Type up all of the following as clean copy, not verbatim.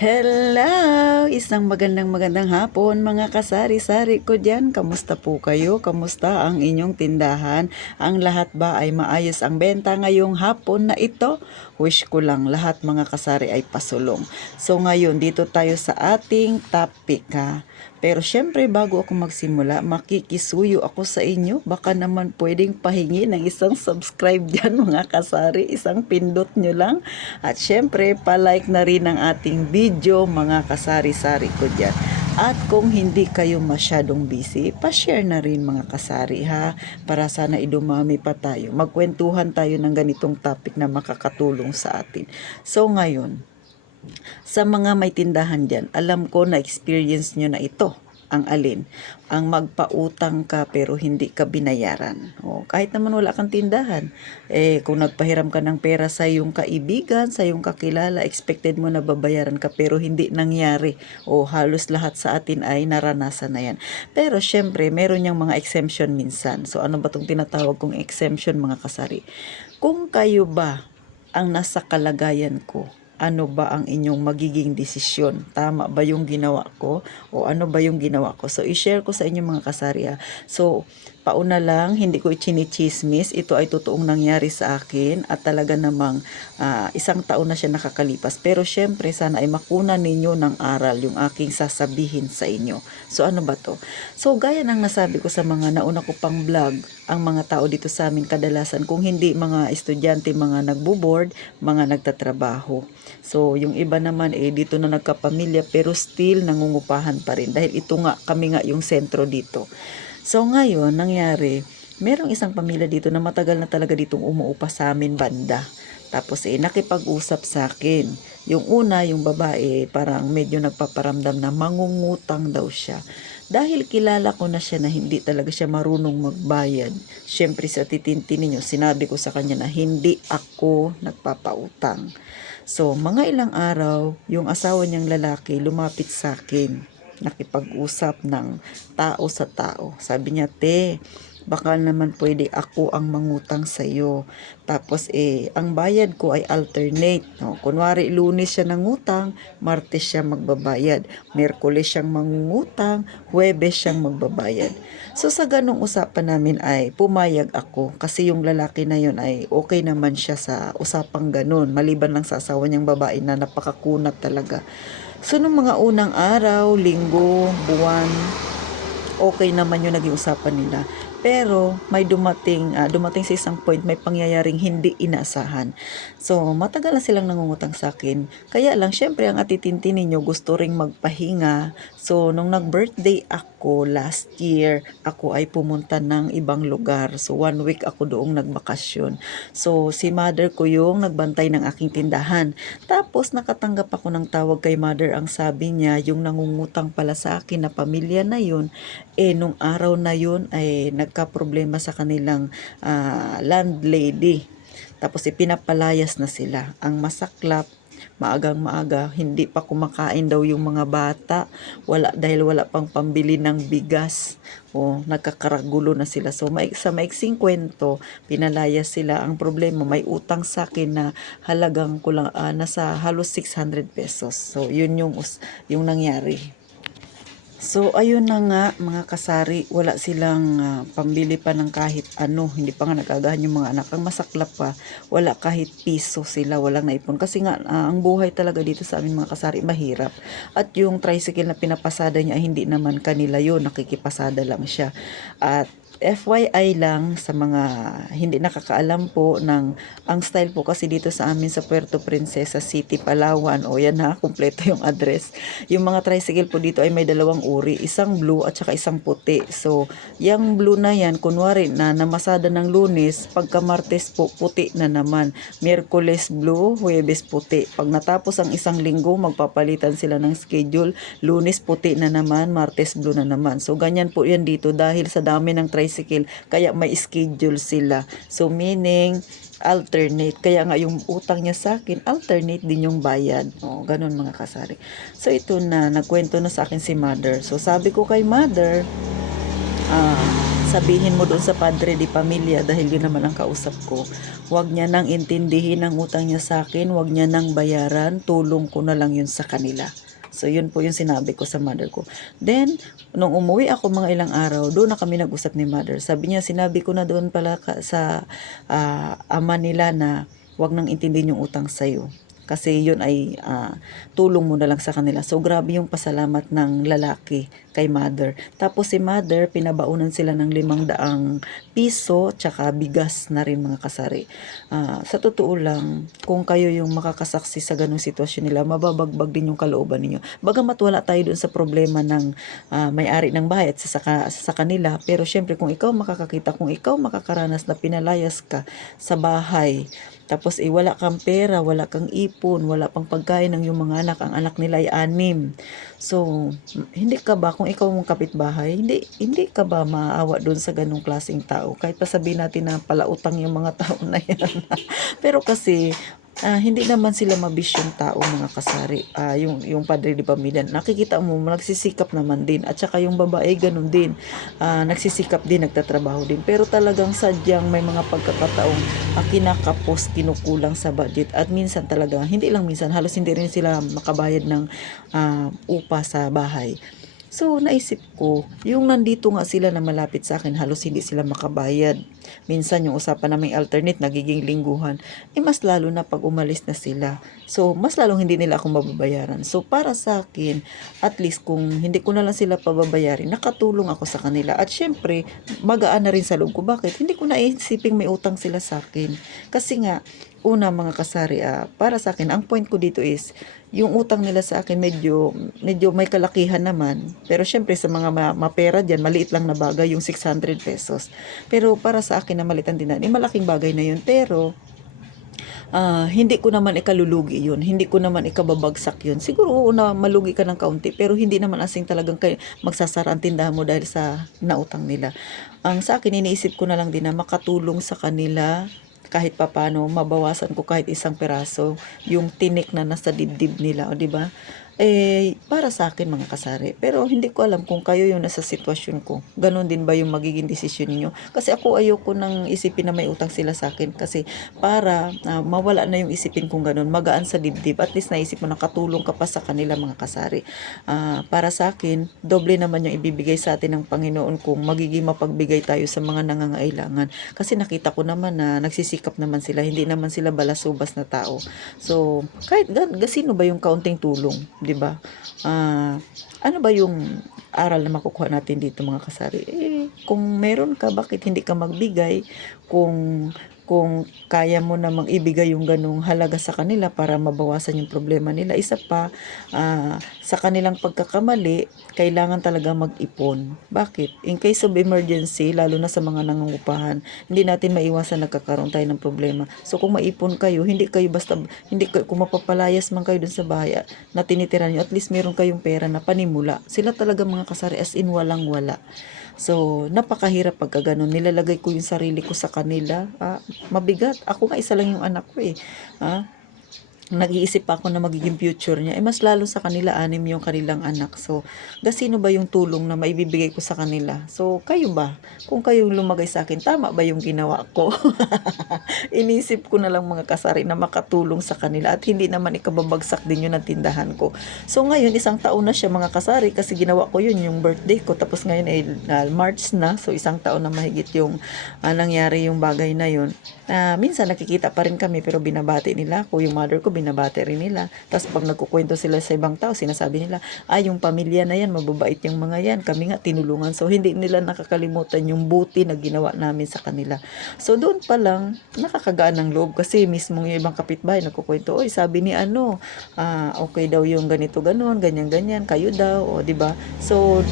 Hello! Isang magandang hapon mga kasari-sari ko dyan. Kamusta po kayo? Kamusta ang inyong tindahan? Ang lahat ba ay maayos ang benta ngayong hapon na ito? Wish ko lang lahat mga kasari ay pasulong. So ngayon, dito tayo sa ating topic ha. Pero syempre bago ako magsimula, makikisuyo ako sa inyo. Baka naman pwedeng pahingi ng isang subscribe dyan mga kasari. Isang pindot nyo lang. At syempre palike na rin ang ating video mga kasari-sari ko dyan. At kung hindi kayo masyadong busy, pa-share na rin mga kasari ha. Para sana idumami pa tayo. Magkwentuhan tayo ng ganitong topic na makakatulong sa atin. So ngayon, sa mga may tindahan dyan, alam ko na experience nyo na ito. Ang alin? Ang magpautang ka pero hindi ka binayaran. O, kahit naman wala kang tindahan. Kung nagpahiram ka ng pera sa iyong kaibigan, sa iyong kakilala, expected mo na babayaran ka pero hindi nangyari. O halos lahat sa atin ay naranasan na yan. Pero syempre, meron niyang mga exemption minsan. So ano ba itong tinatawag kong exemption mga kasari? Kung kayo ba ang nasa kalagayan ko, ano ba ang inyong magiging desisyon? Tama ba yung ginawa ko? O ano ba yung ginawa ko? So, i-share ko sa inyo mga kasari ha. So, pauna lang, hindi ko ichinichismis. Ito ay totoong nangyari sa akin at talaga namang isang taon na siya nakakalipas. Pero syempre, sana ay makunan ninyo ng aral yung aking sasabihin sa inyo. So, ano ba to? So, gaya ng nasabi ko sa mga nauna ko pang vlog, ang mga tao dito sa amin kadalasan, kung hindi mga estudyante, mga nagbo-board, mga nagtatrabaho. So, yung iba naman dito na nagkapamilya pero still nangungupahan pa rin. Dahil ito nga, kami nga yung sentro dito. So, ngayon, nangyari, merong isang pamilya dito na matagal na talaga ditong umuupa sa amin banda. Tapos nakipag-usap sa akin. Yung una, yung babae, parang medyo nagpaparamdam na mangungutang daw siya. Dahil kilala ko na siya na hindi talaga siya marunong magbayad. Siyempre sa titintin ninyo, sinabi ko sa kanya na hindi ako nagpapautang. So, mga ilang araw, yung asawa niyang lalaki lumapit sa akin. Nakipag-usap ng tao sa tao. Sabi niya, te, baka naman pwede ako ang mangutang sa iyo. Tapos ang bayad ko ay alternate. No? Kunwari, Lunes siya nangutang, Martes siya magbabayad. Miyerkules siyang mangungutang, Huwebes siyang magbabayad. So sa ganong usapan namin ay pumayag ako kasi yung lalaki na yun ay okay naman siya sa usapang ganon. Maliban lang sa asawa niyang babae na napakakunat talaga. So nung mga unang araw, linggo, buwan, okay naman yung naging usapan nila. Pero may dumating sa isang point, may pangyayaring hindi inaasahan. So matagal na silang nangungutang sa akin. Kaya lang syempre ang atitintin ninyo gusto ring magpahinga. So nung nag-birthday ako last year, ako ay pumunta ng ibang lugar. So 1 week ako doong nagbakasyon. So si mother ko yung nagbantay ng aking tindahan. Tapos nakatanggap ako ng tawag kay mother. Ang sabi niya, yung nangungutang pala sa akin na pamilya na yun, nung araw na yun ay nagka-problema sa kanilang landlady. Tapos ipinapalayas na sila. Ang masaklap, maagang maaga, hindi pa kumakain daw yung mga bata. Dahil wala pang pambili ng bigas. O nagkakaragulo na sila. So sa maiksing kwento, pinalayas sila. Ang problema, may utang sa akin na halagang kulang, nasa halos 600 pesos. So yun yung nangyari. So, ayun na nga mga kasari, wala silang pambili pa ng kahit ano, hindi pa nga nagagahan yung mga anak. Ang masaklap pa, wala kahit piso sila, walang naipon. Kasi nga, ang buhay talaga dito sa amin mga kasari, mahirap. At yung tricycle na pinapasada niya, hindi naman kanila yun, nakikipasada lang siya. At FYI lang sa mga hindi nakakaalam po ang style po kasi dito sa amin sa Puerto Princesa City, Palawan. O yan ha, kumpleto yung address. Yung mga tricycle po dito ay may dalawang uri, isang blue at saka isang puti. So, yung blue na yan, kunwari na namasada ng Lunes, pagka Martes po, puti na naman. Miyerkules blue, Huwebes puti. Pag natapos ang isang linggo, magpapalitan sila ng schedule. Lunes puti na naman, Martes blue na naman. So, ganyan po yan dito dahil sa dami ng tricycle, kaya may schedule sila. So meaning alternate, kaya nga yung utang niya sa akin alternate din yung bayad. Ganun mga kasari. So ito na, nagkwento na sa akin si mother. So sabi ko kay mother, sabihin mo doon sa padre di pamilya dahil yun naman ang kausap ko. Huwag niya nang intindihin ang utang niya sa akin, huwag niya nang bayaran, tulong ko na lang yun sa kanila. So yun po yung sinabi ko sa mother ko. Then nung umuwi ako mga ilang araw, doon na kami nag-usap ni mother. Sabi niya, sinabi ko na doon pala sa ama nila na huwag nang intindihin yung utang sa'yo. Kasi yun ay tulong mo na lang sa kanila. So grabe yung pasalamat ng lalaki kay mother. Tapos si mother, pinabaunan sila ng 500 piso tsaka bigas na rin mga kasari. Sa totoo lang, kung kayo yung makakasaksi sa ganung sitwasyon nila, mababagbag din yung kalooban ninyo. Bagamat wala tayo dun sa problema ng may-ari ng bahay at sa kanila, pero syempre kung ikaw makakakita, kung ikaw makakaranas na pinalayas ka sa bahay, tapos wala kang pera, wala kang ipon, wala pang pagkain ng iyong mga anak, ang anak nila ay 6. So, hindi ka ba, kung ikaw mong kapitbahay, hindi ka ba maawa doon sa ganung klaseng tao? Kahit pa sabihin natin na palautang yung mga tao na yan. Pero kasi, hindi naman sila mabisyong tao mga kasari. Yung padre di pamilya, nakikita mo, nagsisikap naman din. At saka yung babae, ganun din. Nagsisikap din, nagtatrabaho din. Pero talagang sadyang may mga pagkakataong kinakapos, kinukulang sa budget. At minsan talaga, hindi lang minsan, halos hindi rin sila makabayad ng upa sa bahay. So, naisip ko, yung nandito nga sila na malapit sa akin, halos hindi sila makabayad. Minsan yung usapan na may alternate, nagiging lingguhan. Mas lalo na pag umalis na sila. So, mas lalong hindi nila ako mababayaran. So, para sa akin, at least kung hindi ko na lang sila pababayarin, nakatulong ako sa kanila. At syempre, magaan na rin sa loob ko. Bakit? Hindi ko naisiping may utang sila sa akin. Kasi nga, una mga kasari, para sa akin, ang point ko dito is, yung utang nila sa akin medyo may kalakihan naman. Pero syempre sa mga mapera dyan, maliit lang na bagay yung 600 pesos. Pero para sa akin na maliit ang tindahan, malaking bagay na yun. Pero hindi ko naman ikalulugi yun. Hindi ko naman ikababagsak yun. Siguro na malugi ka ng kaunti, pero hindi naman asing talagang magsasara ang tindahan mo dahil sa nautang nila. Ang sa akin, iniisip ko na lang din na makatulong sa kanila kahit papano, mabawasan ko kahit isang peraso yung tinik na nasa dibdib nila, o di ba? Para sa akin mga kasari. Pero hindi ko alam kung kayo yung nasa sitwasyon ko. Ganon din ba yung magiging desisyon niyo? Kasi ako ayoko nang isipin na may utang sila sa akin. Kasi para mawala na yung isipin kong ganon, magaan sa dibdib. At least naisip mo nakatulong ka pa sa kanila mga kasari. Para sa akin, doble naman yung ibibigay sa atin ng Panginoon kung magiging mapagbigay tayo sa mga nangangailangan. Kasi nakita ko naman na nagsisikap naman sila. Hindi naman sila balasubas na tao. So, kahit sino ba yung kaunting tulong? 'Di ba? Ano ba yung aral na makukuha natin dito mga kasari? Kung meron ka, bakit hindi ka magbigay? Kung kaya mo namang ibigay yung ganung halaga sa kanila para mabawasan yung problema nila. Isa pa, sa kanilang pagkakamali, kailangan talaga mag-ipon. Bakit? In case of emergency, lalo na sa mga nangungupahan, hindi natin maiwasan nagkakaroon tayo ng problema. So kung maipon kayo, kung mapapalayas man kayo dun sa bahay na tinitira nyo, at least meron kayong pera na panimula. Sila talaga mga kasari, as in walang wala. So, napakahirap pagka ganun. Nilalagay ko yung sarili ko sa kanila. Mabigat. Ako nga isa lang yung anak ko eh. Nag-iisip pa ako na magiging future niya. Mas lalo sa kanila, 6 yung kanilang anak. So, sino ba yung tulong na maibibigay ko sa kanila? So, kayo ba? Kung kayo lumagay sa akin, tama ba yung ginawa ko? Inisip ko na lang mga kasari na makatulong sa kanila at hindi naman ikababagsak din yun ang tindahan ko. So, ngayon, 1 taon na siya mga kasari kasi ginawa ko yun yung birthday ko. Tapos ngayon ay March na. So, 1 taon na mahigit yung nangyari yung bagay na yun. Minsan nakikita pa rin kami pero binabati nila ako. Yung mother ko binabati rin nila. Tapos pag nagkukwento sila sa ibang tao, sinasabi nila, yung pamilya na yan, mababait yung mga yan. Kami nga tinulungan. So hindi nila nakakalimutan yung buti na ginawa namin sa kanila. So doon pa lang, nakakagaan ng loob kasi mismo yung ibang kapitbahay nagkukwento, oy sabi ni okay daw yung ganito ganon, ganyan ganyan, kayo daw, o di ba? So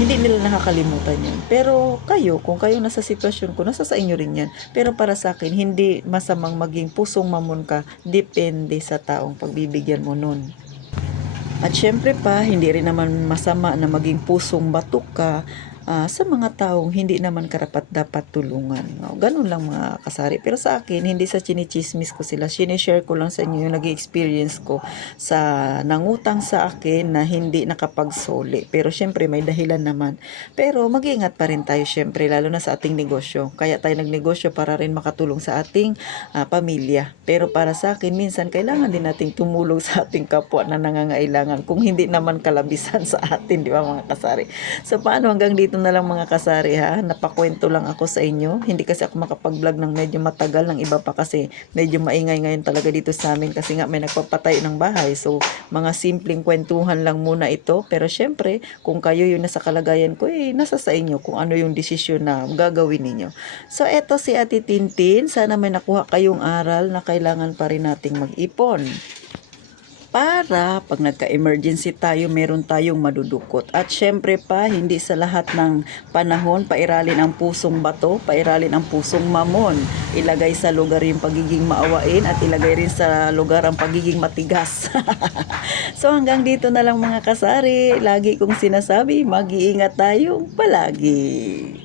hindi nila nakakalimutan yan. Pero kayo, kung kayo nasa sitwasyon ko, nasa sa inyo rin yan. Pero para sa akin, hindi masamang maging pusong mamon ka, depende sa taong pagbibigyan mo nun. At syempre pa, hindi rin naman masama na maging pusong batok ka sa mga taong hindi naman karapat-dapat tulungan. No? Ganun lang mga kasari. Pero sa akin, hindi sa chinichismis ko sila. Sinishare ko lang sa inyo yung nag-experience ko sa nangutang sa akin na hindi nakapagsoli. Pero syempre may dahilan naman. Pero mag-iingat pa rin tayo syempre, lalo na sa ating negosyo. Kaya tayo nagnegosyo para rin makatulong sa ating pamilya. Pero para sa akin, minsan kailangan din nating tumulong sa ating kapwa na nangangailangan kung hindi naman kalabisan sa atin, di ba mga kasari? So paano, hanggang dito na lang mga kasari ha. Napakwento lang ako sa inyo. Hindi kasi ako makapag-vlog ng medyo matagal, ng iba pa kasi medyo maingay ngayon talaga dito sa amin kasi nga may nagpapatayo ng bahay. So mga simpleng kwentuhan lang muna ito. Pero syempre, kung kayo yung nasa kalagayan ko, nasa sa inyo kung ano yung desisyon na gagawin ninyo. So eto si Ate Tintin. Sana may nakuha kayong aral na kailangan pa rin nating mag-ipon para pag nagka-emergency tayo, meron tayong madudukot. At syempre pa, hindi sa lahat ng panahon, pairalin ang pusong bato, pairalin ang pusong mamon. Ilagay sa lugar yung pagiging maawain at ilagay rin sa lugar ang pagiging matigas. So hanggang dito na lang mga kasari. Lagi kong sinasabi, mag-iingat tayong palagi.